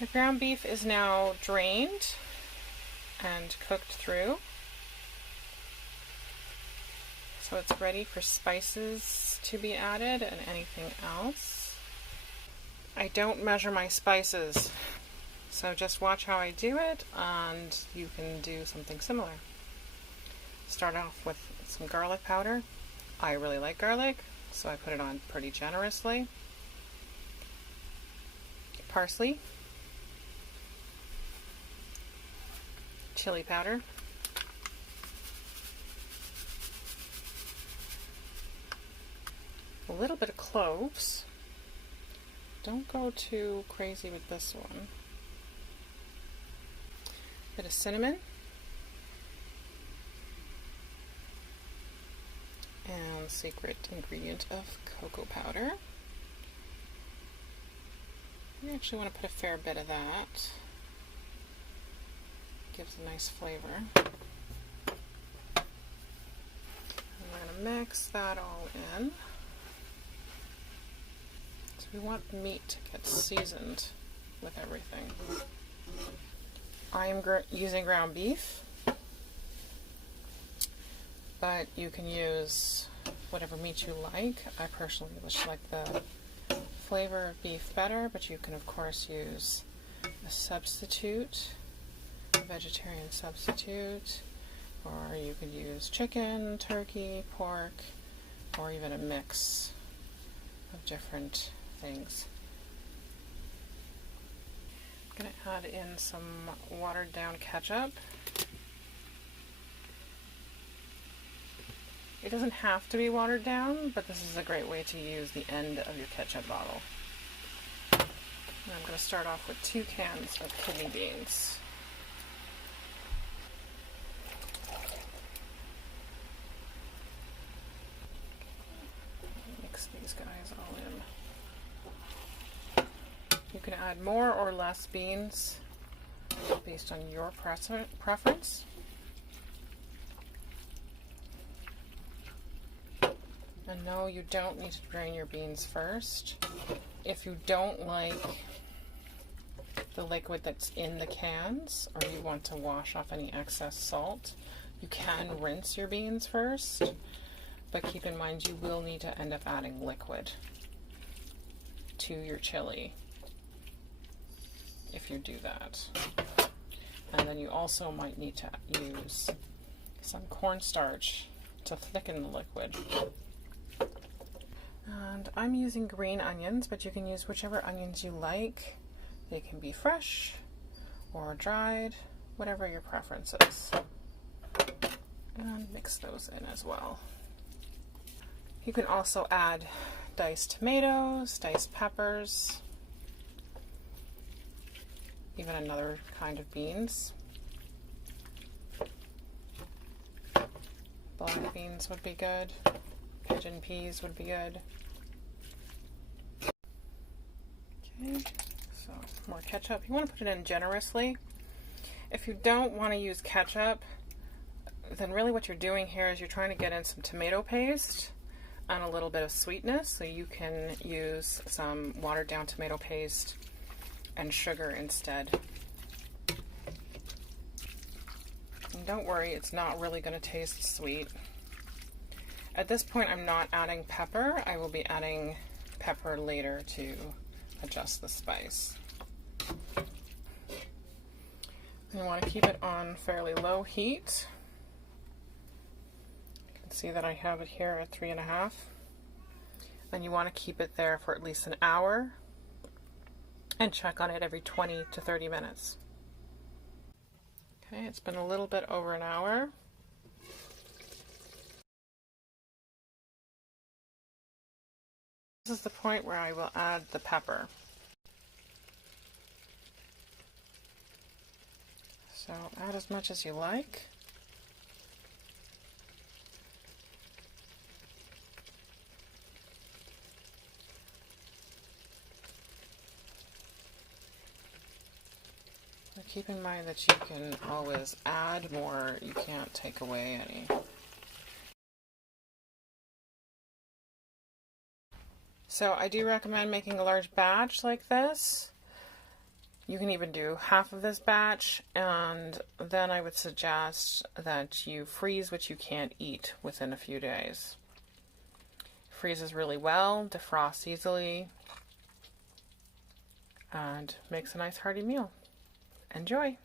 The ground beef is now drained and cooked through, so it's ready for spices to be added and anything else. I don't measure my spices, so just watch how I do it and you can do something similar. Start off with some garlic powder. I really like garlic, so I put it on pretty generously. Parsley, chili powder, a little bit of cloves. Don't go too crazy with this one. A bit of cinnamon, and secret ingredient of cocoa powder. You actually want to put a fair bit of that. Gives a nice flavor. And we're going to mix that all in. So we want meat to get seasoned with everything. I am using ground beef, but you can use whatever meat you like. I personally just like the flavor of beef better, but you can of course use a substitute, a vegetarian substitute, or you could use chicken, turkey, pork, or even a mix of different things. I'm going to add in some watered down ketchup. It doesn't have to be watered down, but this is a great way to use the end of your ketchup bottle. And I'm going to start off with 2 cans of kidney beans. Mix these guys all in. You can add more or less beans based on your preference. And no, you don't need to drain your beans first. If you don't like the liquid that's in the cans, or you want to wash off any excess salt, you can rinse your beans first, but keep in mind you will need to end up adding liquid to your chili if you do that. And then you also might need to use some cornstarch to thicken the liquid. And I'm using green onions, but you can use whichever onions you like. They can be fresh or dried, whatever your preference is. And mix those in as well. You can also add diced tomatoes, diced peppers, even another kind of beans. Black beans would be good. Pigeon peas would be good. Okay, so more ketchup. You want to put it in generously. If you don't want to use ketchup, then really what you're doing here is you're trying to get in some tomato paste and a little bit of sweetness. So you can use some watered down tomato paste and sugar instead. And don't worry, it's not really going to taste sweet. At this point, I'm not adding pepper. I will be adding pepper later to adjust the spice. You want to keep it on fairly low heat. You can see that I have it here at 3.5. And you want to keep it there for at least an hour and check on it every 20 to 30 minutes. Okay, it's been a little bit over an hour. This is the point where I will add the pepper. So add as much as you like. But keep in mind that you can always add more, you can't take away any. So I do recommend making a large batch like this. You can even do half of this batch, and then I would suggest that you freeze what you can't eat within a few days. Freezes really well, defrosts easily, and makes a nice hearty meal. Enjoy!